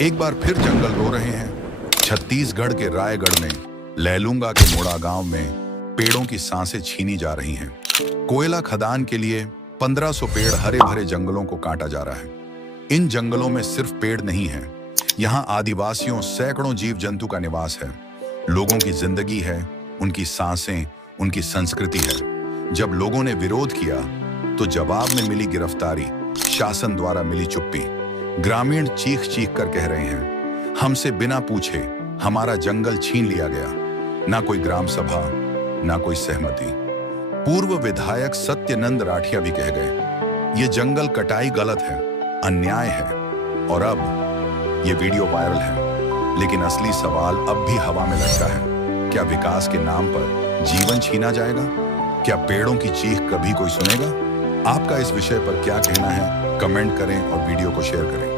एक बार फिर जंगल रो रहे हैं। छत्तीसगढ़ के रायगढ़ में लैलूंगा के मोड़ा गांव में पेड़ों की सांसें छीनी जा रही हैं। कोयला खदान के लिए 1500 पेड़ हरे भरे जंगलों को काटा जा रहा है। इन जंगलों में सिर्फ पेड़ नहीं है, यहाँ आदिवासियों सैकड़ों जीव जंतु का निवास है। लोगों की जिंदगी है, उनकी सांसें, उनकी संस्कृति है। जब लोगों ने विरोध किया तो जवाब में मिली गिरफ्तारी, शासन द्वारा मिली चुप्पी। ग्रामीण चीख चीख कर कह रहे हैं, हमसे बिना पूछे हमारा जंगल छीन लिया गया। ना कोई ग्राम सभा, ना कोई सहमति। पूर्व विधायक सत्यनंद राठिया भी कह गए, ये जंगल कटाई गलत है, अन्याय है। और अब ये वीडियो वायरल है, लेकिन असली सवाल अब भी हवा में लटका है। क्या विकास के नाम पर जीवन छीना जाएगा? क्या पेड़ों की चीख कभी कोई सुनेगा? आपका इस विषय पर क्या कहना है? कमेंट करें और वीडियो को शेयर करें।